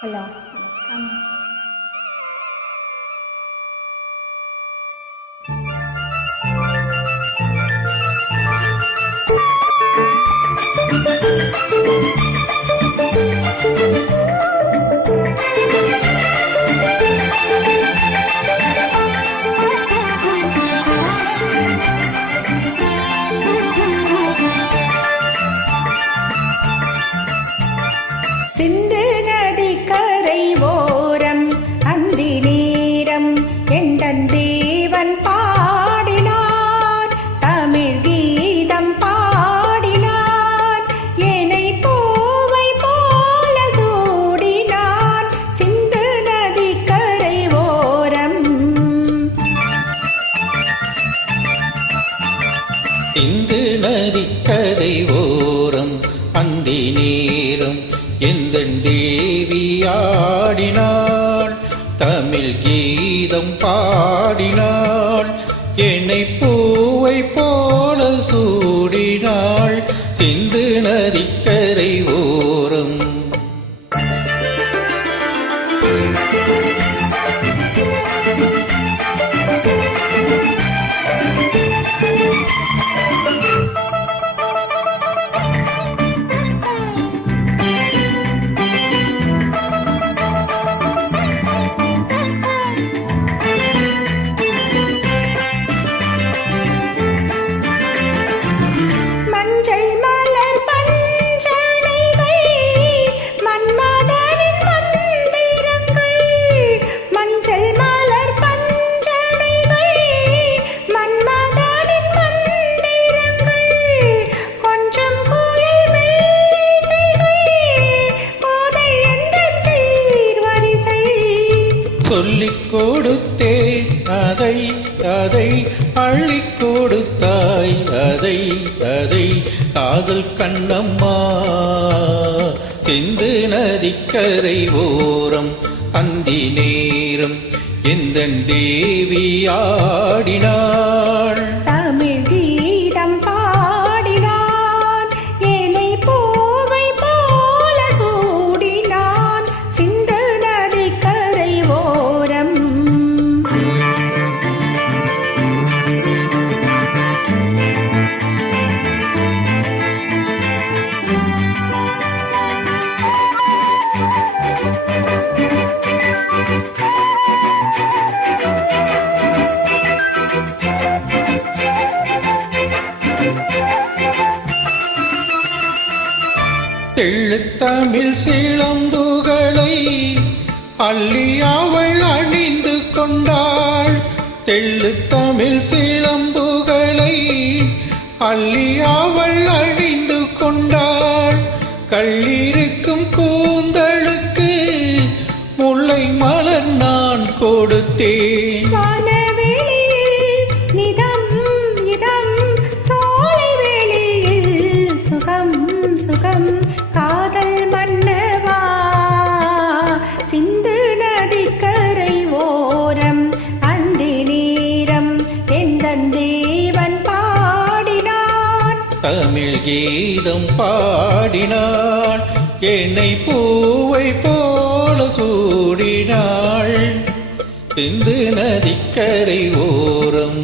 Hello வணக்கம். சிந்து நதி கரை ஓரம் அந்தி நேரம் எந்தன் தேவன் பாடினார், தமிழ் கீதம் பாடினார், என்னை பூவை போல சூடினார். சிந்து நதி கரை ஓரம், சிந்து நதி கரை ஓரம் அந்தி நேரம் எந்தன் தேவி ஆடினாள், தமிழ் கீதம் பாடினாள், என்னை பூவை போல சூடினாள். சிந்து நதிக்கரை ஓரம், சொல்லிக் கொடுத்தேன் அதை அதை அள்ளிக் கொடுத்தாய், அதை அதை காதல் கண்ணம்மா. சிந்து நதிக்கரை ஓரம் அந்தி நேரம் எந்தன் தேவி ஆடினாள், தமிழ் கீதம் பாடினான், என்னை பூவை போல சூடினான். சிந்து நதிக்கரை ஓரம், தெள்ளுத்தமிழ் சிலம்புகளை அள்ளி அவள் அணிந்து கொண்டாள், தெள்ளுத்தமிழ் சிலம்புகளை அள்ளி அவள் அணிந்து கொண்டாள். கள்ளிருக்கும் கூந்தலுக்கு முல்லை மலர் நான் கொடுத்தேன், சுகம் காதல் மன்னவா. சிந்து நதிக்கரை ஓரம் அந்தி நேரம் எந்தன் தேவன் பாடினான், தமிழ் கீதம் பாடினாள், என்னை பூவை போல சூடினாள். சிந்து நதிக்கரை ஓரம்.